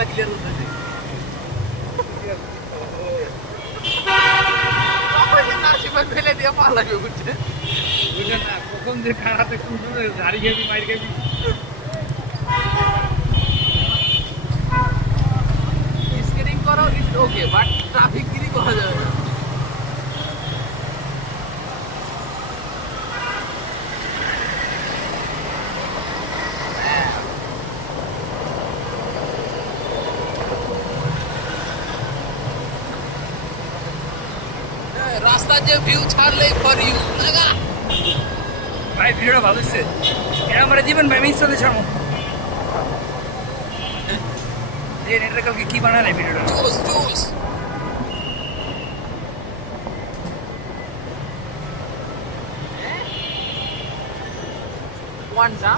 রাস্তা ক্লিয়ার করতেছে ফেলে দিয়ে পালাবে বুঝছে না কখন যে খারাপে কোন সময় ঝাড়ি খাবি মাইর খাবি স্কেটিং করো ইটস ওকে বাট ট্রাফিক গিরি করা যাবে না রাস্তার যে ভিউ ছাড়লেই ফর ইউ লাগা ভাই ভিডিওটা ভালো হচ্ছে এরা আমরা জীবন ভাই মিস হতে ছাড়বো যে নেটটা কালকে কি বানালে ভিডিওটা জোস জোস ওয়ান জা